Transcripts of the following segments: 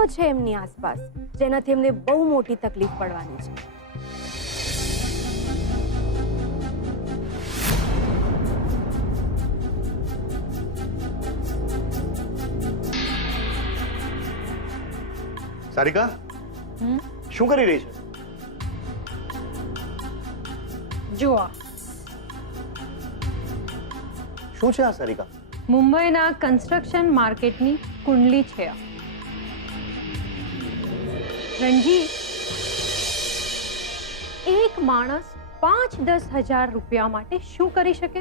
તો છે એમની આસપાસ જેનાથી એમને બહુ મોટી તકલીફ પડવાની છે. સારિકા શું કરી રહી છે? જુઓ, શું છે આ સારિકા? મુંબઈના કન્સ્ટ્રક્શન માર્કેટની કુંડલી છે આ. રણજી, એક માણસ 5-10 હજાર રૂપિયા માટે શું કરી શકે?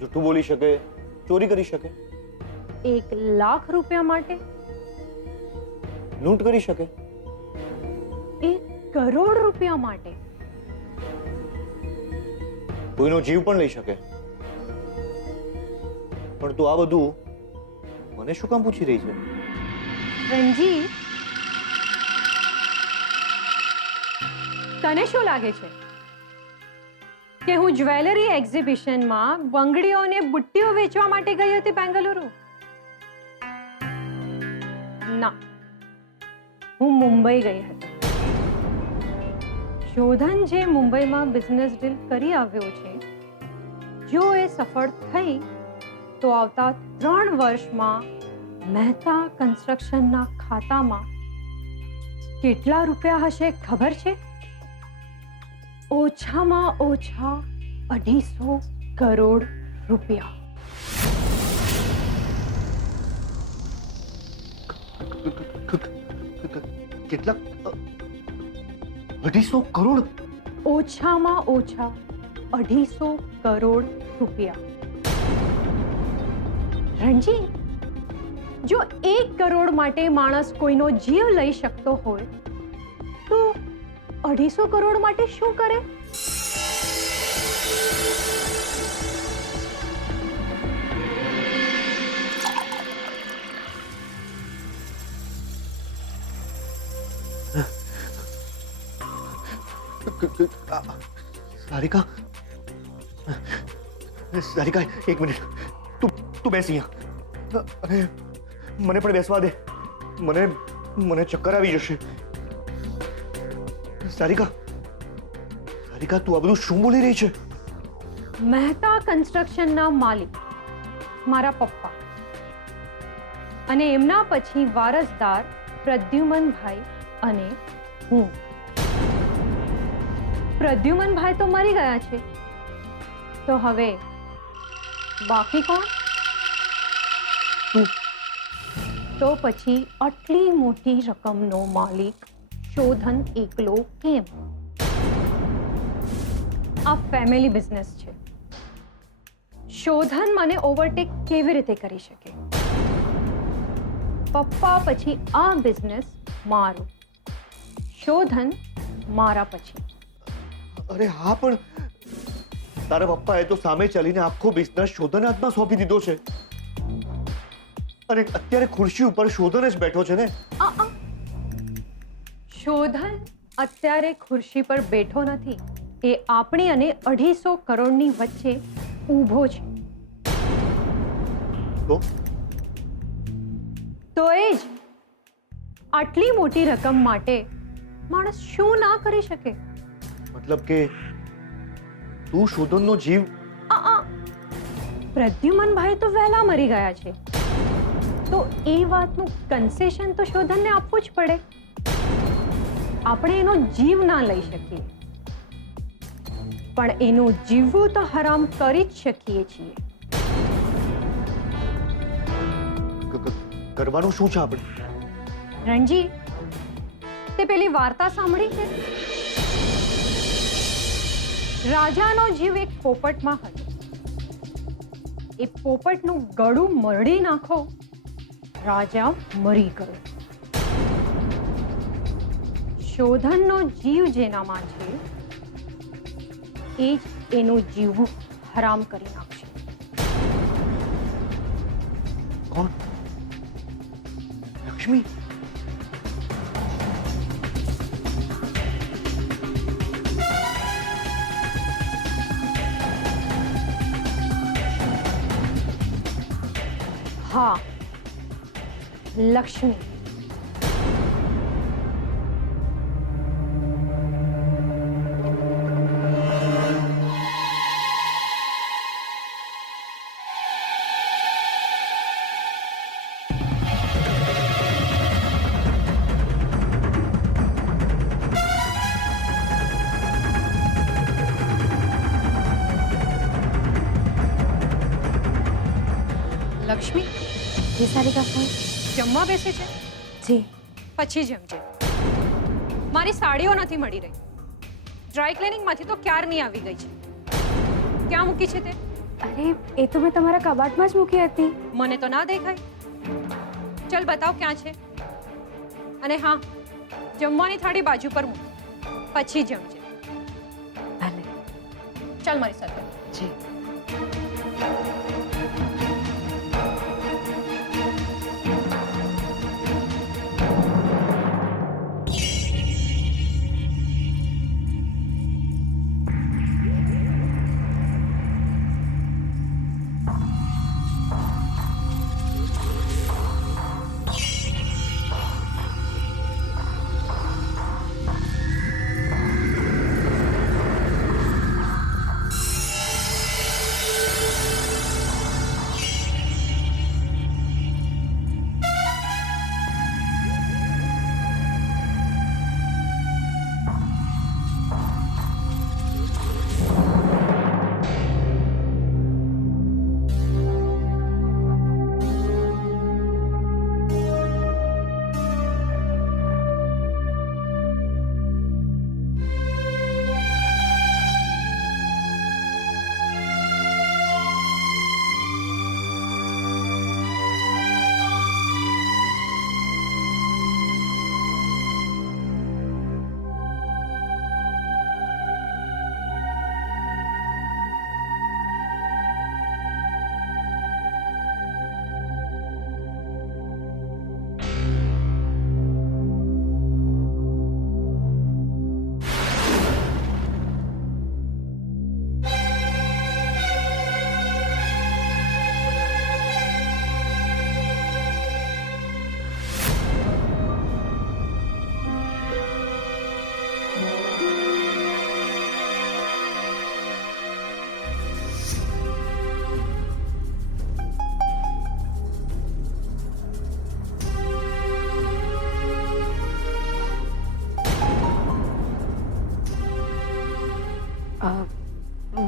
જૂઠું બોલી શકે, ચોરી કરી શકે, 1 લાખ રૂપિયા માટે, લૂંટ કરી શકે, 1 કરોડ રૂપિયા માટે, કોઈનો જીવ પણ લઈ શકે. પણ તું આ બધું મને શું કામ પૂછી રહી છે? રણજી, તને શું લાગે છે કે હું જ્વેલરી એક્ઝિબિશનમાં બંગડીઓ અને બુટ્ટીઓ વેચવા માટે ગઈ હતી બેંગલુરુ? ના, હું મુંબઈ ગઈ હતી. શોધન જે મુંબઈમાં બિઝનેસ ડીલ કરી આવ્યો છે, જો એ સફળ થઈ તો આવતા 3 વર્ષમાં મહેતા કન્સ્ટ્રક્શનના ખાતામાં કેટલા રૂપિયા હશે ખબર છે? ઓછામાં ઓછા 250 કરોડ રૂપિયા. કેટલા? 250 કરોડ? ઓછામાં ઓછા 250 કરોડ રૂપિયા. રણજી, જો 1 કરોડ માટે માણસ કોઈનો જીવ લઈ શકતો હોય તો 250 કરોડ માટે શું કરે? સારિકા, સારિકા, એક મિનિટ. તું બેસ અહીંયા. અરે મને પણ બેસવા દે. મને ચક્કર આવી જશે. સારિકા, સારિકા, તું આ બધું શું બોલી રહી છે? મહેતા કન્સ્ટ્રક્શનના માલિક મારા પપ્પા અને એમના પછી વારસદાર પ્રદ્યુમનભાઈ અને હું. પ્રદ્યુમનભાઈ તો મરી ગયા છે, તો હવે બાકી કોણ? તું. તો પછી આટલી મોટી રકમનો માલિક શોધન એકલો કેમ? આ ફેમિલી બિઝનેસ છે. શોધન મને ઓવરટેક કેવી રીતે કરી શકે? પપ્પા પછી આ બિઝનેસ મારો, શોધન મારા પછી. અરે હા, પણ તારા પપ્પાએ તો સામે ચાલીને આખો બિઝનેસ શોધન હાથમાં સોંપી દીધો છે. અને અત્યારે ખુરશી ઉપર શોધન જ બેઠો છે ને. શોધન અત્યારે ખુરશી પર બેઠો નથી, એ આપણી અને 250 કરોડની વચ્ચે ઊભો છે. તો એ જ આટલી મોટી રકમ માટે માણસ શું ના કરી શકે? મતલબ કે તું શોધનનો જીવ? પ્રદ્યુમનભાઈ તો વહેલા મરી ગયા છે, તો એ વાતનું કન્સેશન તો શોધનને આપવું જ પડે. આપણે એનો જીવ ના લઈ શકીએ, પણ એનું જીવવું તો હરામ કરી જ શકીએ છીએ. કરવાનું શું છે આપણે? રણજી, તે પેલી વાર્તા સાંભળી છે? રાજાનો જીવ એક પોપટમાં હતો. એ પોપટનું ગળું મરડી નાખો, રાજા મરી ગયો. શોધનનો જીવ જેનામાં છે એ જ એનું જીવવું હરામ કરી નાખશે. કોણ? લક્ષ્મી? હા, લક્ષ્મી. લક્ષ્મી જી સારિકા ફોન. જમવા બેસે છે? જી. પછી જમજે. મારી સાડીઓ નથી મળી રહી. ડ્રાય ક્લિનિંગમાંથી તો ક્યારની આવી ગઈ છે. ક્યાં મૂકી છે તે? અરે એ તો મેં તમારા કબાટમાં જ મૂકી હતી. મને તો ના દેખાય. ચલ બતાવ ક્યાં છે. અને હા, જમવાની થાળી બાજુ પર મૂક, પછી જમજે. ભલે. ચાલ મારી સાથે. જી.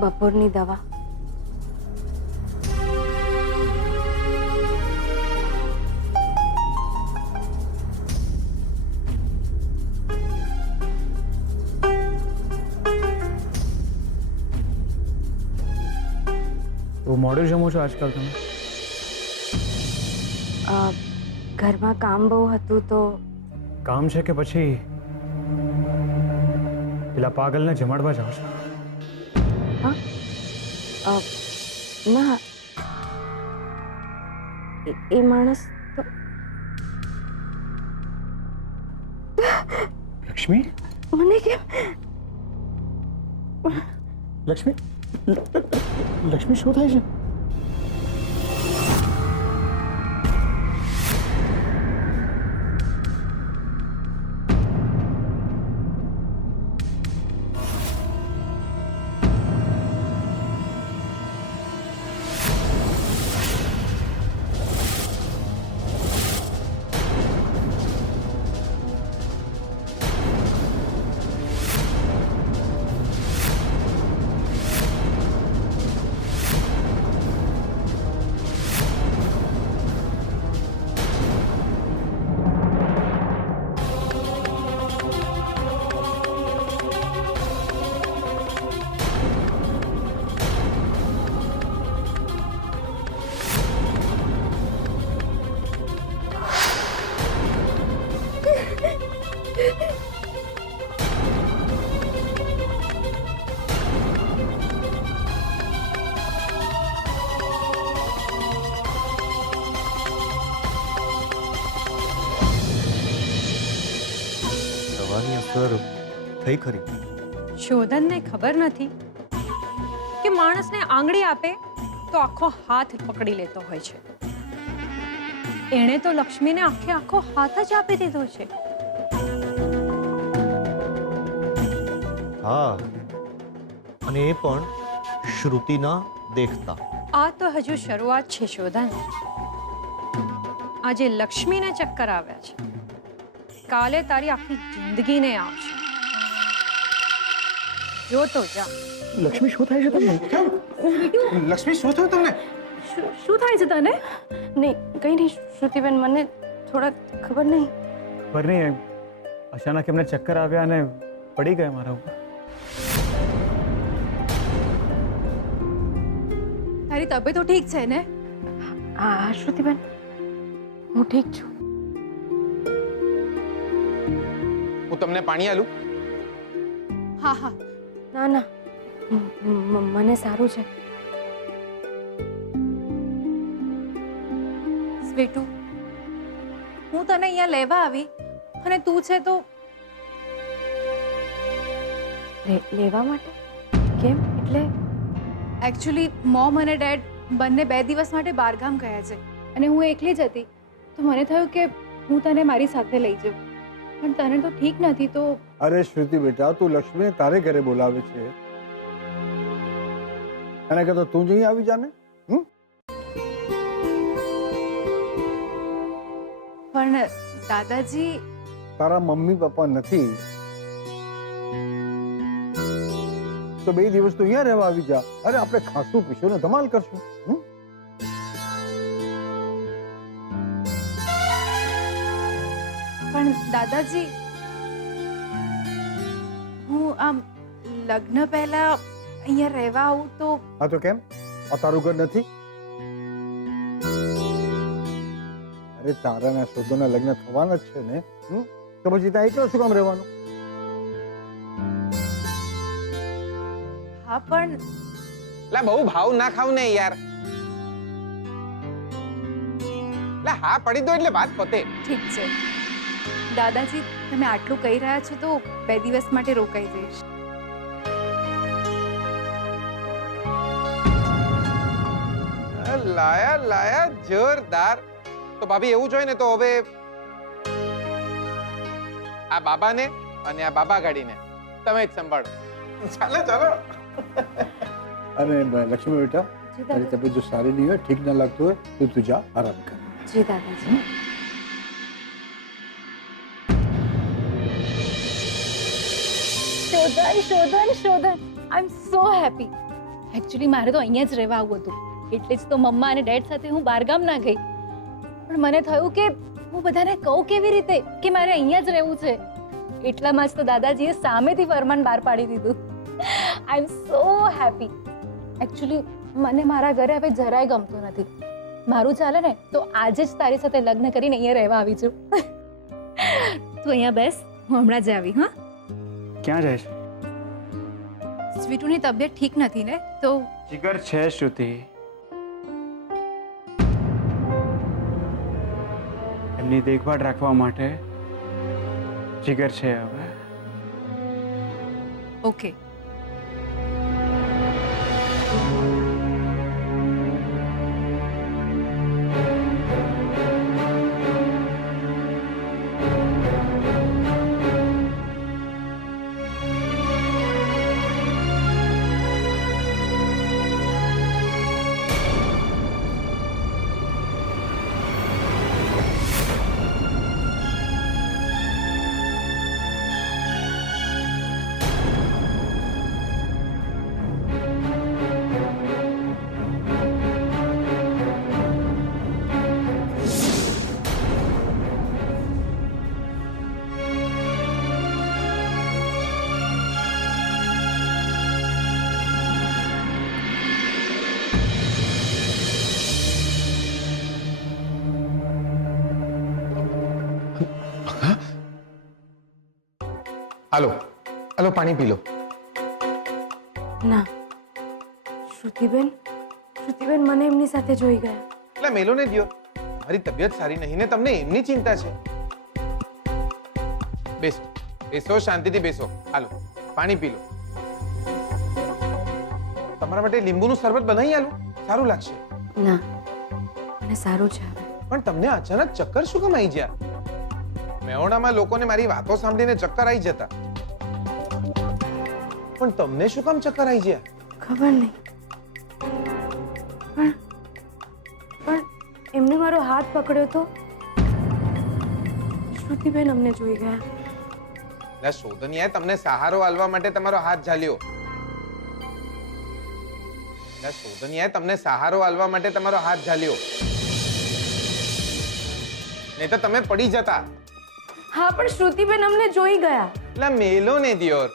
બપોરની દવા. બહુ મોડું જમો છો આજકાલ તમે? ઘરમાં કામ બહુ હતું તો. કામ છે કે પછી પેલા પાગલને જમાડવા જાઓ છો? ના, એ માણસ તો. લક્ષ્મી, મને કેમ? લક્ષ્મી, લક્ષ્મી શું થાય છે? દવાની અસર થઈ ખરી? શોધનને ખબર નથી કે માણસને આંગળી આપે તો આખો હાથ પકડી લેતો હોય છે. એણે તો લક્ષ્મીને આખે આખો હાથ જ આપી દીધો છે. હા, અને એ પણ શ્રુતિના દેખતા. આ તો હજુ શરૂઆત છે શોધન. આજે લક્ષ્મીને ચક્કર આવ્યા છે, કાલે તારી આખી જિંદગીને આવશે. જોતો જા. લક્ષ્મી શું થાય છે તમને? લક્ષ્મી શું થયું તમને? શું થાય છે તને? નહીં, કંઈ નહીં શ્રુતિબેન, મને થોડા ખબર નહીં. પર નહીં, અચાનક એમને ચક્કર આવ્યા અને પડી ગયા મારા ઉપર. તારી તબિયત તો ઠીક છે ને? હા શ્રુતિબેન, હું ઠીક છું. હું તમને પાણી આલું? હા હા. ના ના, મને સારું છે. સ્વીટુ, હું તને અહીંયા લેવા આવી અને તું છે તો લેવા માટે? કેમ? એટલે એકચ્યુઅલી મોમ અને ડેડ બંને 2 દિવસ માટે બહારગામ ગયા છે અને હું એકલી જ હતી, તો મને થયું કે હું તને મારી સાથે લઈ જાઉં, પણ તને તો ઠીક નથી તો. અરે શ્રુતિ બેટા, તું લક્ષ્મીને તારે ઘરે બોલાવે છે, એને કહેતો તું જ અહીં આવી જાને. પણ દાદાજી, તારા મમ્મી પપ્પા નથી તો 2 દિવસ તો અહીંયા રહેવા આવી જા. અરે આપણે ખાસું પીશું ને ધમાલ કરશું. પણ દાદાજી, હું આમ લગ્ન પહેલા અહીંયા રહેવા આવું તો. હા તો કેમ? આ તારું ઘર નથી? અરે તારા ના શોધોના લગ્ન થવાના જ છે ને, તો પછી ત્યાં એકલો શું કામ રહેવાનું? હા પણ લા બહુ ભાવ ના ખાવ ને યાર. લા હા પડી દો એટલે વાત પતે. ઠીક છે દાદાજી, તમે આટલું કહી રહ્યા છો તો 2 દિવસ માટે રોકાઈ જઈશ. લાયા લાયા જોરદાર. તો ભાભી એવું જોઈએ ને તો હવે આ બાબાને અને આ બાબા ગાડીને તમે જ સંભાળો. ચાલો ચાલો. અને લક્ષ્મી બેટા, તારી તબિયત જો સારી નહીં હોય, ઠીક ના લાગતું હોય તો તું જા, આરામ કર. જી દાદાજી. શોધન શોધન શોધન, આઈ એમ સો હેપી. એકચ્યુઅલી મારે તો અહીંયા જ રહેવા આવવું હતું, એટલે જ તો મમ્મા અને ડેડ સાથે હું બહારગામ ના ગઈ. પણ મને થયું કે હું બધાને કહું કેવી રીતે કે મારે અહીંયા જ રહેવું છે. એટલામાં જ તો દાદાજીએ સામેથી ફરમાન બહાર પાડી દીધું. આઈ એમ સો હેપી. એકચ્યુઅલી મને મારા ઘરે હવે જરાય ગમતું નથી. મારું ચાલે ને તો આજે જ તારી સાથે લગ્ન કરીને અહીંયા રહેવા આવી છું. તું અહીંયા બેસ, હું હમણાં જ આવી. હા, ક્યાં જાય છે? સ્વીટુની તબિયત ઠીક નથી ને, તો જીગર છે શ્રુતિ, એમની દેખભાળ રાખવા માટે જીગર છે હવે. ઓકે. હાલો હાલો પાણી પી લો. ના શ્રુતિબેન, મને એમની સાથે જોઈ ગયા. એટલે મેલો ને દ્યો. મારી તબિયત સારી નહીં ને તમને એમની ચિંતા છે. બેસો બેસો, શાંતિથી બેસો. હાલો પાણી પી લો. તમારા માટે લીંબુનું શરબત બનાવી આલું, સારું લાગશે. ના, મને સારું છે હવે. પણ તમને અચાનક ચક્કર શું કેમ આવી ગયા? મેહોણામાં લોકોને મારી વાતો સાંભળીને ચક્કર આવી જતા, પણ તમને શું કામ ચક્કર આવી ગયા? ખબર નહીં, પણ એમને મારો હાથ પકડ્યો તો શ્રુતિબેન અમને જોઈ ગયા. એટલે શોધનિયાએ તમને સહારો આલવા માટે તમારો હાથ ઝાલ્યો. એટલે શોધનિયાએ તમને સહારો આલવા માટે તમારો હાથ ઝાલ્યો, નહીં તો તમે પડી જતા. હા, પણ શ્રુતિબેન અમને જોઈ ગયા. એટલે મેલો ને દિયોર.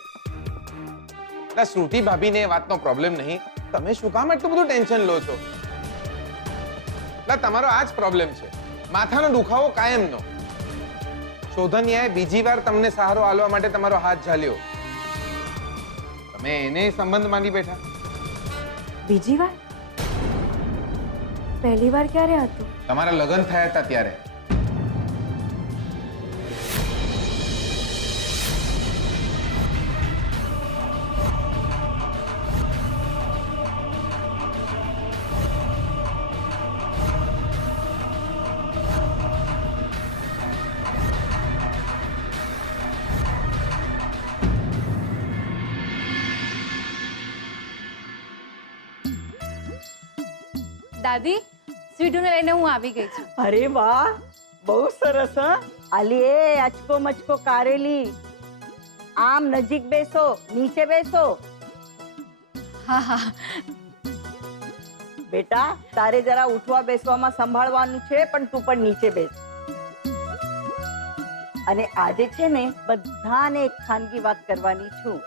એટલે શ્રુતિ ભાભીને એ વાતનો પ્રોબ્લેમ નહીં, તમે શું કામ આટલું બધું ટેન્શન લો છો? એટલે તમારો આ જ પ્રોબ્લેમ છે, માથાનો દુખાવો કાયમનો. શોધનિયાએ બીજી વાર તમને સહારો આલવા માટે તમારો હાથ ઝાલ્યો, તમે એને સંબંધ માની બેઠા. બીજી વાર? પહેલી વાર ક્યારે હતું? તમારા લગ્ન થયા હતા ત્યારે. દાદી, સ્વીટુને લઈને હું આવી ગઈ છું. અરે વાહ, બહુ સરસ. આલી એ અચકો મચકો કારેલી. આમ નજીક બેસો, નીચે બેસો. હા હા. બેટા, તારે જરા ઉઠવા બેસવામાં સંભાળવાનું છે, પણ તું પણ નીચે બેસ. અને આજે છે ને બધાને એક ખાનગી વાત કરવાની છું,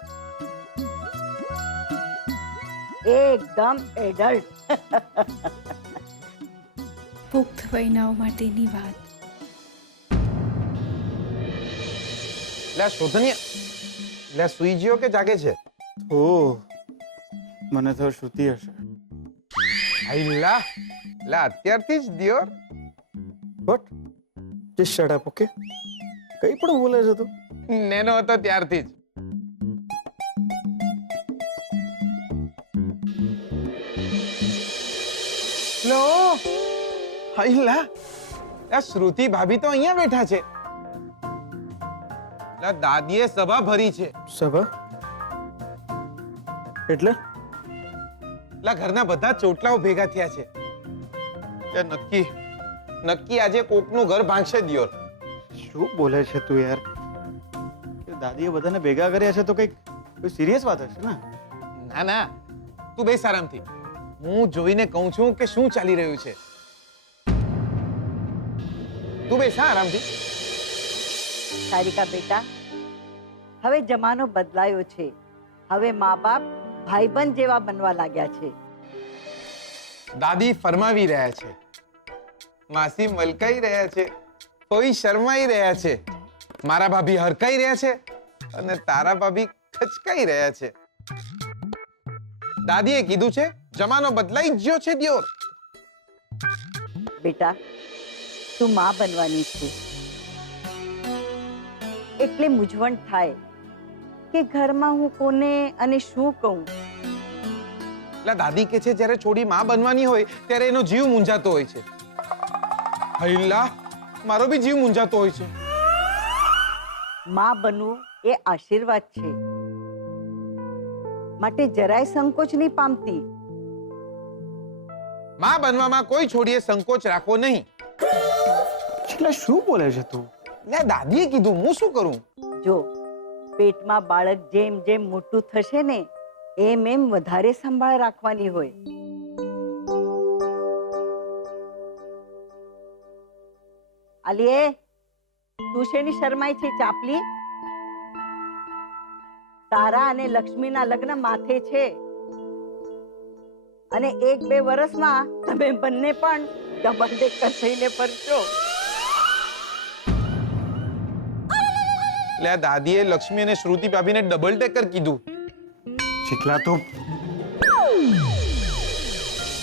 એકદમ એડલ્ટ. પુખ્ત વયનાઓ માટેની વાત. લે શોધનિયા, લે સુઈ ગયો કે જાગે છે? ઓહ, મને તો શ્રુતિ હશે. આઈલા, લે અત્યારથી જ દિયોર. But just shut up, okay? કઈ પણ બોલે છે તું? નેનો હતો ત્યારથી જ. લો, આઈલા, આ શ્રુતિ ભાભી તો અહીંયા બેઠા છે. લા દાદીએ સભા ભરી છે. સભા એટલે? લા ઘરના બધા ચોટલાઓ ભેગા થયા છે. એ નક્કી આજે કોકનું ઘર ભાંગશે દિયોર. શું બોલે છે તું યાર? દાદીએ બધાને ભેગા કર્યા છે તો કઈક કોઈ સિરિયસ વાત હશે ને? ના ના, તું બેસ આરામથી. હું જોઈને કહું છું કે શું ચાલી રહ્યું છે. તું બેસ હા આરામથી. સારિકા બેટા, હવે જમાનો બદલાયો છે. હવે મા બાપ ભાઈબંધ જેવા બનવા લાગ્યા છે. દાદી ફરમાવી રહ્યા છે, માસી મલકાઈ રહ્યા છે, કોઈ શરમાઈ રહ્યા છે, મારા ભાભી હરકાઈ રહ્યા છે અને તારા ભાભી ખચકાઈ રહ્યા છે. દાદીએ કીધું છે જમાનો બદલાઈ જ ગયો છે દિયોર. બેટા, તું માં બનવાની છે એટલે મૂંઝવણ થાય કે ઘરમાં હું કોને અને શું કહું. એટલે દાદી કે છે જ્યારે છોડી માં બનવાની હોય ત્યારે એનો જીવ મૂંઝાતો હોય છે. હૈલા, મારો બી જીવ મૂંઝાતો હોય છે. માં બનવું એ આશીર્વાદ છે, માટે જરાય સંકોચ નહીં પામતી. માં બનવામાં કોઈ છોડીએ સંકોચ રાખવો નહીં. એટલે શું બોલે છે તું? લે દાદીએ કીધું, હું શું કરું? જો પેટમાં બાળક જેમ જેમ મોટું થશે ને એમ એમ વધારે સંભાળ રાખવાની હોય. આલીએ, તું શેની શરમાય છે ચાપલી? તારા અને લક્ષ્મીના લગ્ન માથે છે અને 1-2 વર્ષમાં તમે બંને પણ ડબલ ડેકર થઈને ફરશો. લે દાદીએ લક્ષ્મી અને શ્રુતિ ભાભીને ડબલ ટેકર કીધું. શીતલા તો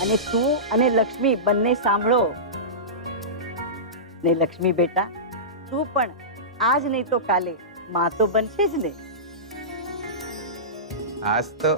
અને તું અને લક્ષ્મી બંને સાંભળો. ને લક્ષ્મી બેટા, તું પણ આજ નહીં તો કાલે માં તો બનશે જ ને. આજ તો